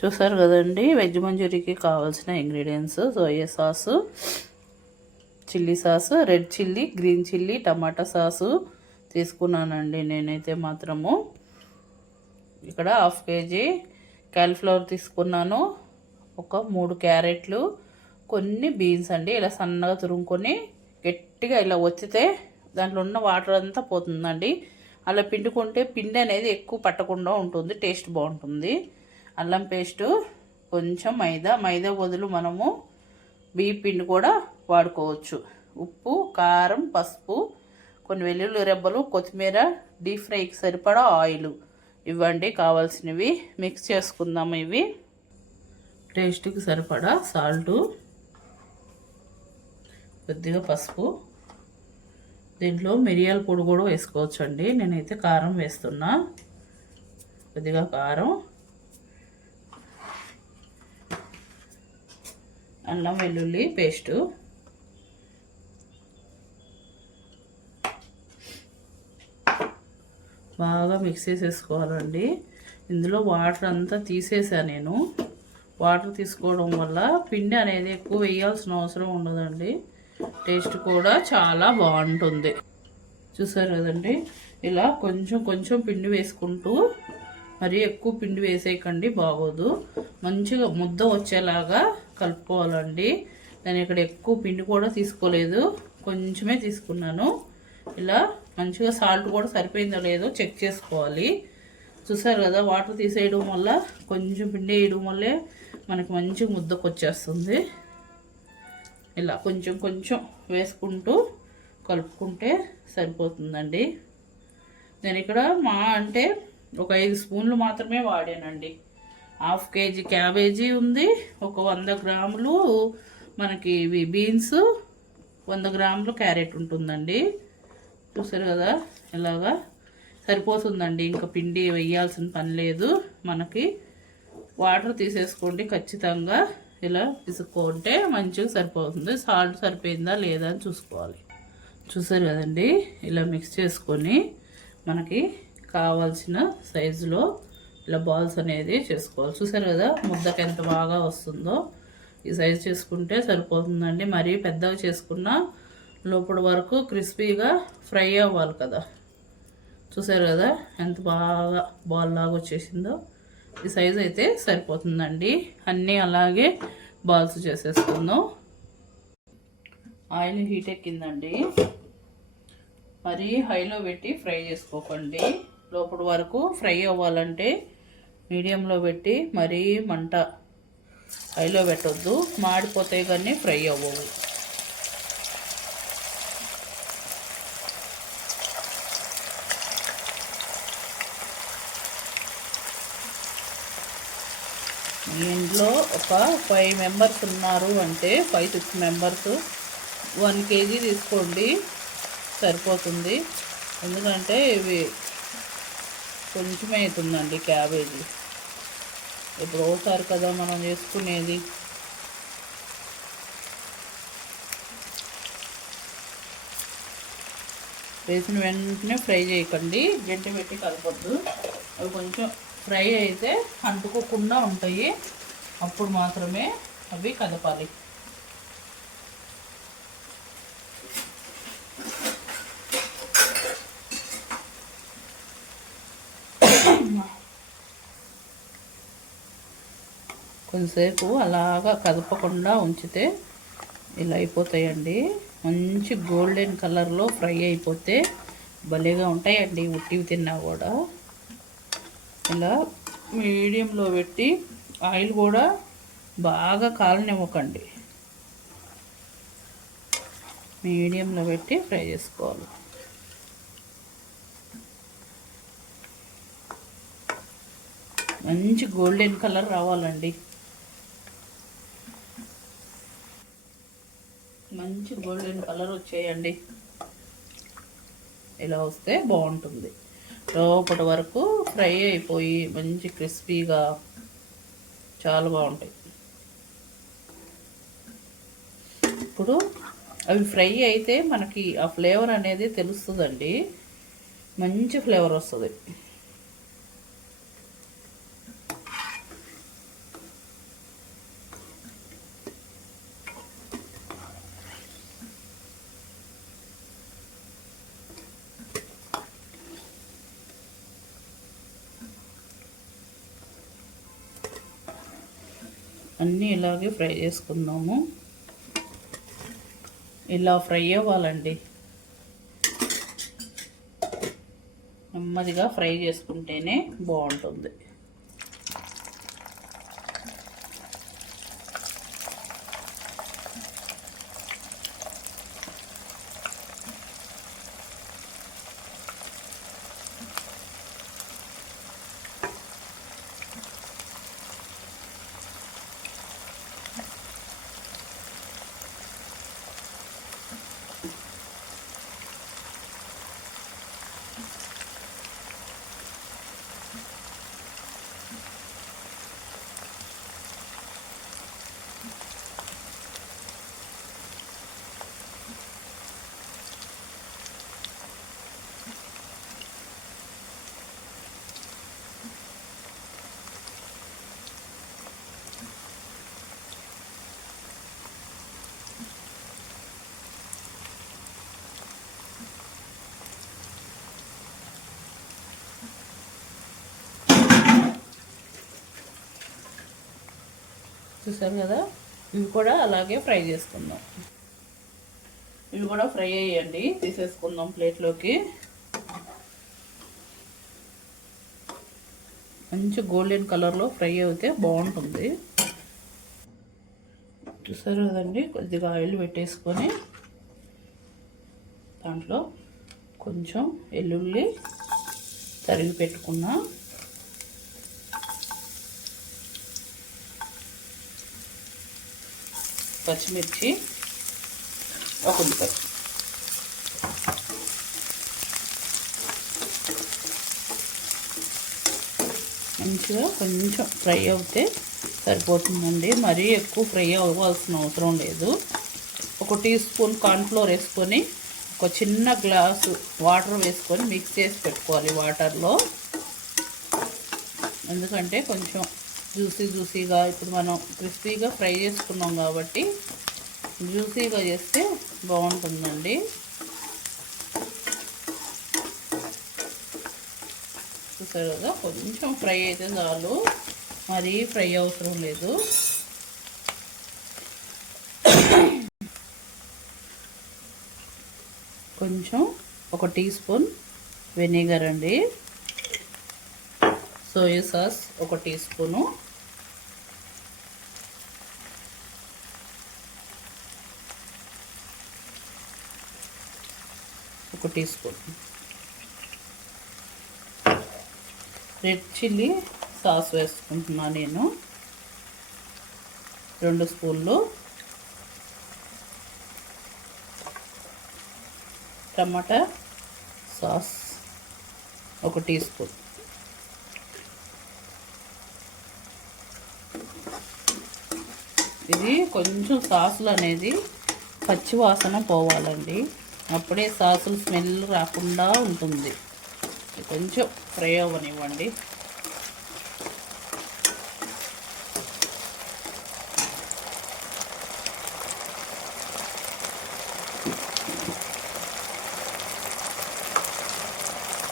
చూసారు కదండి, వెజ్ మంచూరీకి కావాల్సిన ingredients: soya sauce, chilli sauce, red chilli, green chilli, tomato sauce తీసుకున్నానండి నేనైతే మాత్రము. ఇక్కడ 1/2 kg కాలీఫ్లవర్ తీసుకున్నాను, ఒక 3 క్యారెట్లు, కొన్ని బీన్స్ అండి. ఇలా సన్నగా తురుముకొని గట్టిగా ఇలా ఒత్తితే దాంట్లో ఉన్న వాటర్ అంతా పోతుందండి. అలా పిండుకుంటే పిండి అనేది ఎక్కువ పట్టకుండా ఉంటుంది, టేస్ట్ బాగుంటుంది. అల్లం పేస్టు, కొంచెం మైదా బదులు మనము బియ్య పిండి కూడా వాడుకోవచ్చు. ఉప్పు, కారం, పసుపు, కొన్ని వెల్లుల్లి రెబ్బలు, కొత్తిమీర, డీప్ ఫ్రైకి సరిపడా ఆయిల్ ఇవ్వండి కావాల్సినవి. మిక్స్ చేసుకుందాము. ఇవి టేస్ట్కి సరిపడా సాల్టు, కొద్దిగా పసుపు, దీంట్లో మిరియాల పొడి కూడా వేసుకోవచ్చు అండి. నేనైతే కారం వేస్తున్నా, కొద్దిగా కారం, అల్లం వెల్లుల్లి పేస్టు, బాగా మిక్స్ చేసేసుకోవాలండి. ఇందులో వాటర్ అంతా తీసేసా నేను. వాటర్ తీసుకోవడం వల్ల పిండి అనేది ఎక్కువ వేయాల్సిన అవసరం ఉండదండి, టేస్ట్ కూడా చాలా బాగుంటుంది. చూసారు కదండి, ఇలా కొంచెం కొంచెం పిండి వేసుకుంటూ, మరి ఎక్కువ పిండి వేసేయకండి, బాగోదు. మంచిగా ముద్ద వచ్చేలాగా కలుపుకోవాలండి. నేను ఇక్కడ ఎక్కువ పిండి కూడా తీసుకోలేదు, కొంచెమే తీసుకున్నాను. ఇలా మంచిగా సాల్ట్ కూడా సరిపోయిందో లేదో చెక్ చేసుకోవాలి. చూసారు కదా, వాటర్ తీసేయడం వల్ల, కొంచెం పిండి వేయడం వల్లే మనకి మంచి ముద్దకు వచ్చేస్తుంది. ఇలా కొంచెం కొంచెం వేసుకుంటూ కలుపుకుంటే సరిపోతుందండి. నేను ఇక్కడ అంటే ఒక 5 స్పూన్లు మాత్రమే వాడానండి. 1/2 kg క్యాబేజీ ఉంది, ఒక 100 గ్రాములు మనకి ఇవి బీన్స్, 100 గ్రాములు క్యారెట్ ఉంటుందండి. చూసారు కదా, ఇలాగా సరిపోతుందండి. ఇంకా పిండి వేయాల్సిన పని లేదు మనకి. వాటర్ తీసేసుకోండి ఖచ్చితంగా. ఇలా తీసుకుంటే మంచిగా సరిపోతుంది. సాల్ట్ సరిపోయిందా లేదా అని చూసుకోవాలి. చూసారు కదండి, ఇలా మిక్స్ చేసుకొని మనకి కావాల్సిన సైజులో ఇలా బాల్స్ అనేది చేసుకోవాలి. చూసారు కదా, ముద్దకి ఎంత బాగా వస్తుందో. ఈ సైజు చేసుకుంటే సరిపోతుందండి. మరీ పెద్దగా చేసుకున్నా లోపల వరకు క్రిస్పీగా ఫ్రై అవ్వాలి కదా. చూసారు కదా ఎంత బాగా బాల్ లాగా వచ్చేసిందో. ఈ సైజు అయితే సరిపోతుందండి. అన్నీ అలాగే బాల్స్ చేసేసుకుందాం. ఆయిల్ హీట్ ఎక్కిందండి, మరీ హైలో పెట్టి ఫ్రై చేసుకోకండి. లోపల వరకు ఫ్రై అవ్వాలంటే మీడియంలో పెట్టి, మరీ మంట హైలో పెట్టొద్దు, మాడిపోతే కానీ ఫ్రై అవ్వవు. మీ ఇంట్లో ఒక 5 మెంబర్స్ ఉన్నారు అంటే 5-6 మెంబర్స్ 1 kg తీసుకోండి, సరిపోతుంది. ఎందుకంటే ఇవి కొంచెమే అవుతుందండి క్యాబేజీ, ఇప్పుడు ఒకసారి కదా మనం చేసుకునేది. వేసిన వెంటనే ఫ్రై చేయకండి, గంటి పెట్టి కలపొద్దు. అవి కొంచెం ఫ్రై అయితే అంటుకోకుండా ఉంటాయి, అప్పుడు మాత్రమే అవి కదపాలి. కొంతసేపు అలాగా కదపకుండా ఉంచితే ఇలా అయిపోతాయండి. మంచి గోల్డెన్ కలర్లో ఫ్రై అయిపోతే భలేగా ఉంటాయండి, ఉట్టివి తిన్నా కూడా. ఇలా మీడియంలో పెట్టి, ఆయిల్ కూడా బాగా కాలనివ్వకండి, మీడియంలో పెట్టి ఫ్రై చేసుకోవాలి. మంచి గోల్డెన్ కలర్ రావాలండి, మంచి గోల్డెన్ కలర్ వచ్చేయండి. ఇలా వస్తే బాగుంటుంది. లోపటి వరకు ఫ్రై అయిపోయి మంచి క్రిస్పీగా చాలా బాగుంటాయి. ఇప్పుడు అవి ఫ్రై అయితే మనకి ఆ ఫ్లేవర్ అనేది తెలుస్తుందండి, మంచి ఫ్లేవర్ వస్తుంది. అన్నీ ఇలాగే ఫ్రై చేసుకుందాము. ఇలా ఫ్రై అవ్వాలండి. నెమ్మదిగా ఫ్రై చేసుకుంటేనే బాగుంటుంది. చూసారు కదా, ఇవి కూడా అలాగే ఫ్రై చేసుకుందాం. ఇవి కూడా ఫ్రై అయ్యండి, తీసేసుకుందాం ప్లేట్లోకి. మంచి గోల్డెన్ కలర్లో ఫ్రై అయితే బాగుంటుంది. చూసారు కదండి, కొద్దిగా ఆయిల్ పెట్టేసుకొని దాంట్లో కొంచెం వెల్లుల్లి తరిగి పెట్టుకున్నా, పచ్చిమిర్చి, ఒక ఉల్లిపాయ, మంచిగా కొంచెం ఫ్రై అవుతే సరిపోతుందండి. మరీ ఎక్కువ ఫ్రై అవ్వాల్సిన అవసరం లేదు. ఒక టీ స్పూన్ కార్న్ఫ్లోర్ వేసుకొని ఒక చిన్న గ్లాసు వాటర్ వేసుకొని మిక్స్ చేసి పెట్టుకోవాలి వాటర్లో. ఎందుకంటే కొంచెం జ్యూసీగా, ఇప్పుడు మనం క్రిస్పీగా ఫ్రై చేసుకున్నాం కాబట్టి జ్యూసీగా చేస్తే బాగుంటుందండి. చూసారు కదా, కొంచెం ఫ్రై అయితే చాలు, మరీ ఫ్రై అవసరం లేదు. కొంచెం ఒక టీ స్పూన్ వెనిగర్ అండి, సోయా సాస్ ఒక టీ స్పూను, ఒక teaspoon red chilli sauce వేసుకుంటున్నా నేను, 2 స్పూన్లు టమాటా సాస్ ఒక టీ స్పూన్, ఇది కొంచెం సాసులు అనేది పచ్చి వాసన పోవాలండి, అప్పుడే సాసులు స్మెల్ రాకుండా ఉంటుంది. కొంచెం ఫ్రై అవ్వనివ్వండి.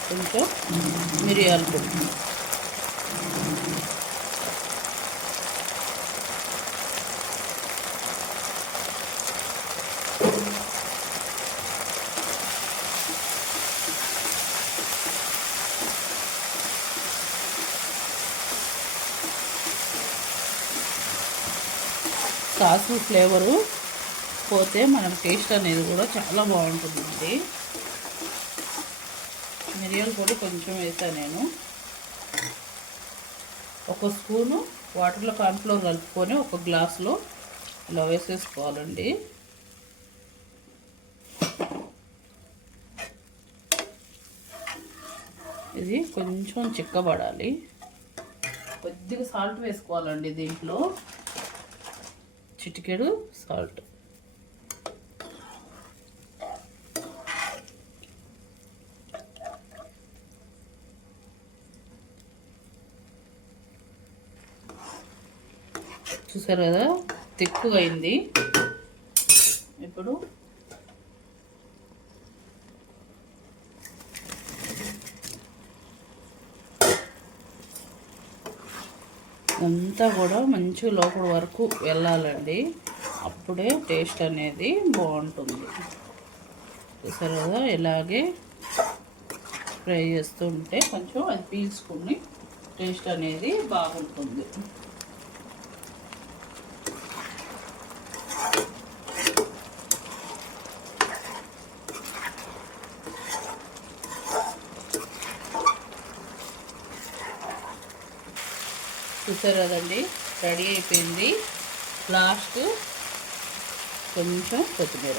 కొంచెం మిరియాల పొడి, సాసు ఫ్లేవరు పోతే మనకు టేస్ట్ అనేది కూడా చాలా బాగుంటుందండి. మిరియాల పొడి కొంచెం వేసాను నేను. 1 స్పూను వాటర్లో కార్న్ఫ్లోర్ కలుపుకొని 1 గ్లాసులో ఇలా వేసేసుకోవాలండి. ఇది కొంచెం చిక్కబడాలి. కొద్దిగా సాల్ట్ వేసుకోవాలండి దీంట్లో, చిటికెడు సాల్ట్. చూసారు కదా, తిక్కుగా అయింది. ఇప్పుడు అంతా కూడా మంచి లోపల వరకు వెళ్ళాలండి. అప్పుడే టేస్ట్ అనేది బాగుంటుంది. చూసారు కదా, ఇలాగే ఫ్రై చేస్తూ ఉంటే కొంచెం అది పీల్చుకుని టేస్ట్ అనేది బాగుంటుంది. చూసారు కదండి, రెడీ అయిపోయింది. లాస్ట్ కొంచెం కొత్తిమీర.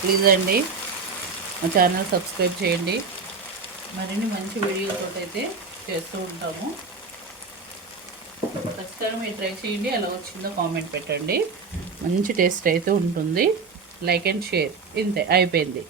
ప్లీజ్ అండి మా ఛానల్ సబ్స్క్రైబ్ చేయండి. మరిన్ని మంచి వీడియోతో అయితే చేస్తూ ఉంటాము. ఖచ్చితంగా మీరు ట్రై చేయండి. ఎలా వచ్చిందో కామెంట్ పెట్టండి. మంచి టేస్ట్ అయితే ఉంటుంది. Like and share. ఇంతే, అయిపోయింది.